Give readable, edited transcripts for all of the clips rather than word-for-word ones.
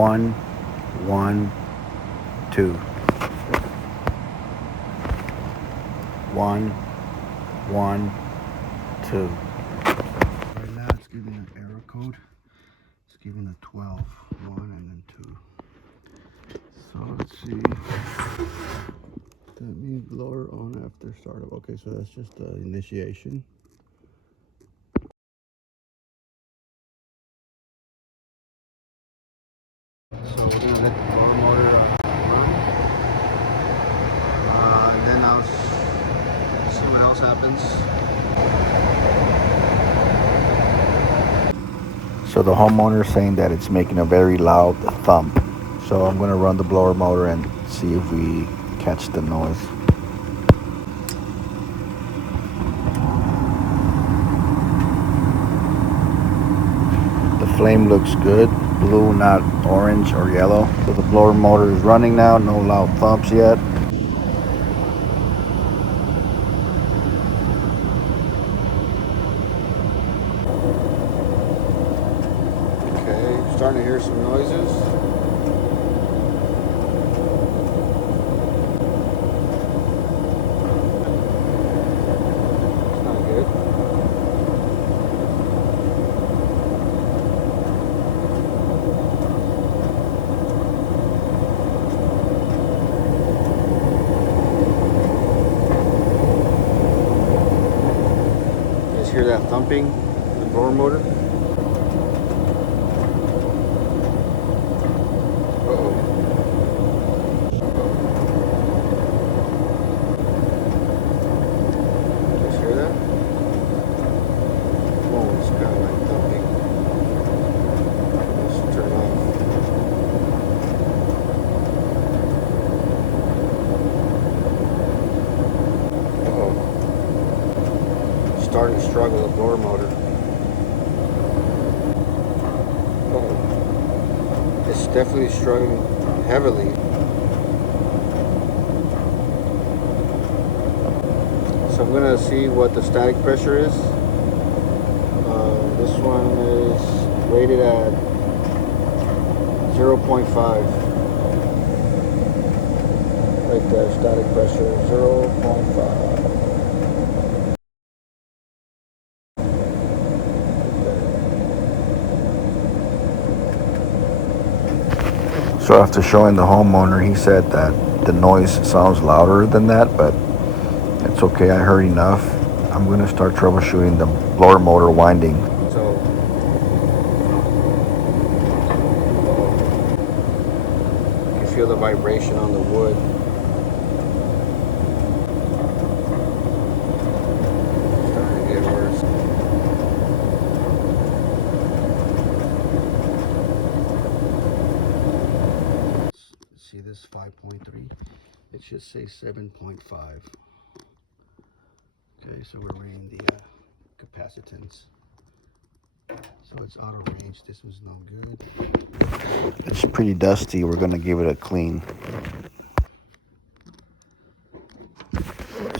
1, 1, 2. 1, 1, 2. Right now it's giving an error code. It's giving a 12, 1 and then 2. So let's see. That means blower on after startup. Okay, so that's just the initiation. So we're gonna let the blower motor run. And then I'll see what else happens. So the homeowner is saying that it's making a very loud thump. So I'm gonna run the blower motor and see if we catch the noise. The flame looks good, blue, not orange or yellow. So the blower motor is running now, no loud thumps yet. Okay, starting to hear some noises. It's not good. You guys hear that thumping in the blower motor? Starting to struggle with the blower motor. Oh, it's definitely struggling heavily. So I'm gonna see what the static pressure is. This one is rated at 0.5. Right there, static pressure 0.5. So after showing the homeowner, he said that the noise sounds louder than that, but it's okay, I heard enough. I'm gonna start troubleshooting the blower motor winding. So you can feel the vibration on the wood. It's starting to get worse. See this 5.3? It should say 7.5. Okay, so we're reading the capacitance. So it's out of range. This one's no good. It's pretty dusty. We're gonna give it a clean.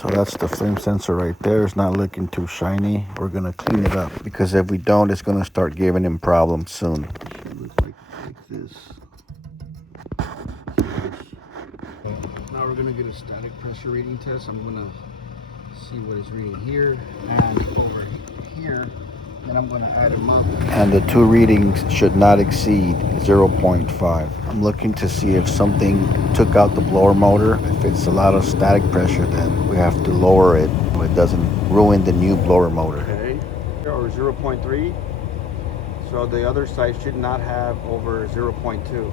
So that's the flame sensor right there. It's not looking too shiny. We're gonna clean it up because if we don't, it's gonna start giving him problems soon. It looks like this. Now we're gonna get a static pressure reading test. I'm gonna see what it's reading here and over here. Then I'm going to add them up. And the two readings should not exceed 0.5. I'm looking to see if something took out the blower motor. If it's a lot of static pressure, then we have to lower it so it doesn't ruin the new blower motor. Okay, or 0.3. So the other side should not have over 0.2.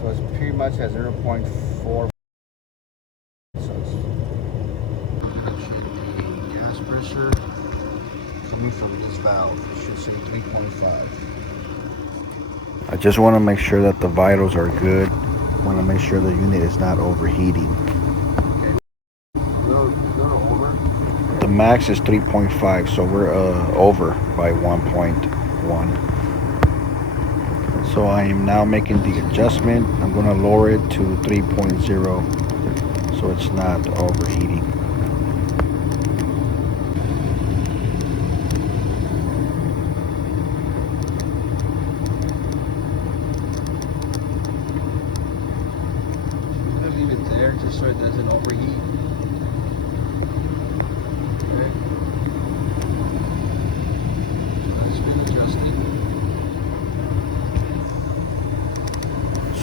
So it's pretty much at 0.4. Pressure coming from this valve. It should say 3.5. I just want to make sure that the vitals are good. I want to make sure the unit is not overheating. Okay. Little over. The max is 3.5, so we're over by 1.1. So I am now making the adjustment. I'm going to lower it to 3.0 so it's not overheating.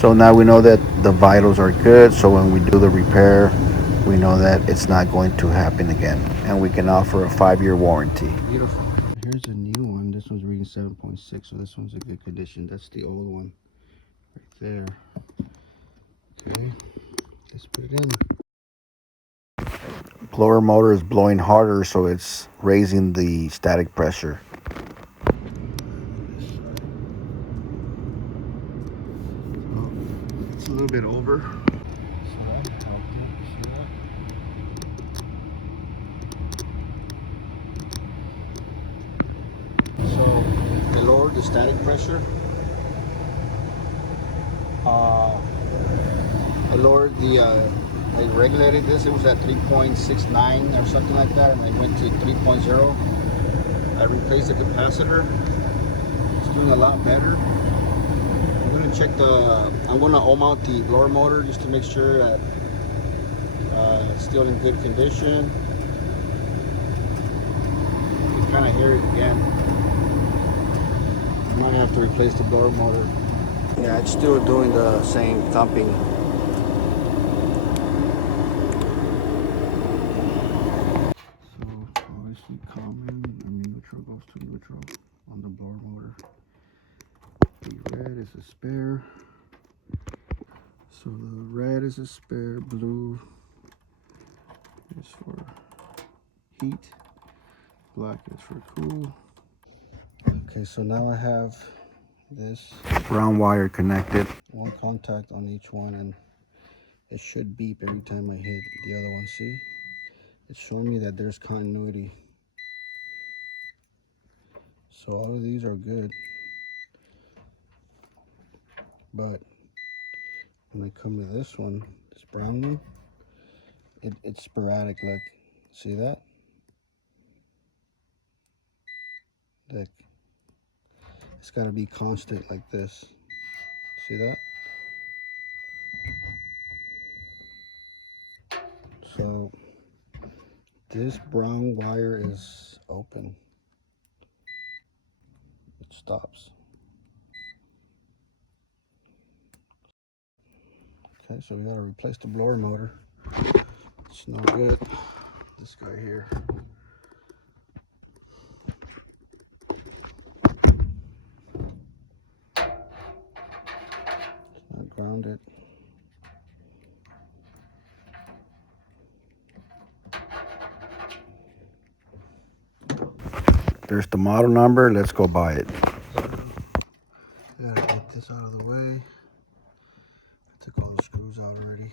So now we know that the vitals are good, so when we do the repair, we know that it's not going to happen again, and we can offer a 5-year warranty. Beautiful. Here's a new one. This one's reading 7.6, so this one's in good condition. That's the old one right there. Okay, let's put it in. Blower motor is blowing harder, so it's raising the static pressure. Oh, it's a little bit over. So that helped it. See that? So they lowered the static pressure. I lowered the, I regulated this. It was at 3.69 or something like that, and I went to 3.0. I replaced the capacitor. It's doing a lot better. I'm gonna check I'm gonna ohm out the blower motor just to make sure that it's still in good condition. You can kind of hear it again. I might have to replace the blower motor. Yeah, it's still doing the same thumping. So obviously common and neutral goes to neutral on the blower motor. The red is a spare. So the red is a spare, blue is for heat, black is for cool. Okay, so now I have this brown wire connected. One contact on each one, and it should beep every time I hit the other one. See? It's showing me that there's continuity. So all of these are good. But when I come to this one, this brown one, it's sporadic. Look, see that? Like, it's got to be constant like this. See that? So this brown wire is open. It stops. Okay, so we gotta replace the blower motor. It's no good. This guy here. It's not grounded. There's the model number. Let's go buy it. Gotta get this out of the way. I took all the screws out already.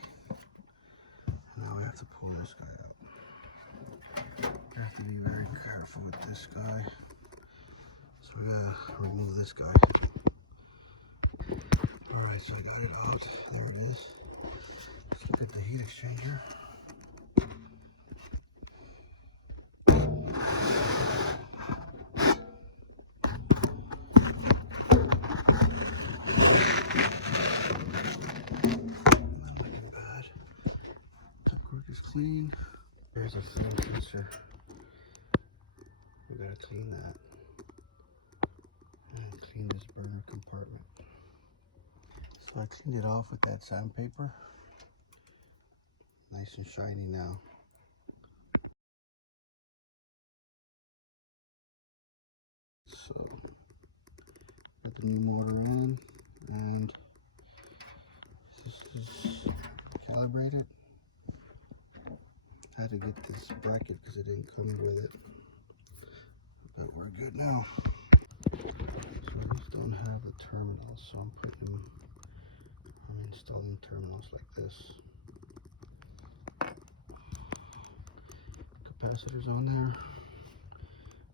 Now we have to pull this guy out. We have to be very careful with this guy. So we gotta remove this guy. Alright, so I got it out. There it is. Let's look at the heat exchanger. Clean. There's a fuel sensor. We gotta clean that. And clean this burner compartment. So I cleaned it off with that sandpaper. Nice and shiny now. So got the new motor on, and this is calibrated. Had to get this bracket because it didn't come with it, but we're good now. So these don't have the terminals, so I'm installing terminals like this. Capacitors on there.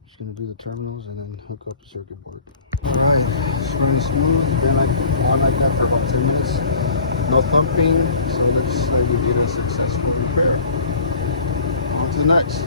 Just gonna do the terminals and then hook up the circuit board. Alright, it's running smooth. It's been on like that for about 10 minutes. No thumping, so let's say we did a successful repair. On to the next.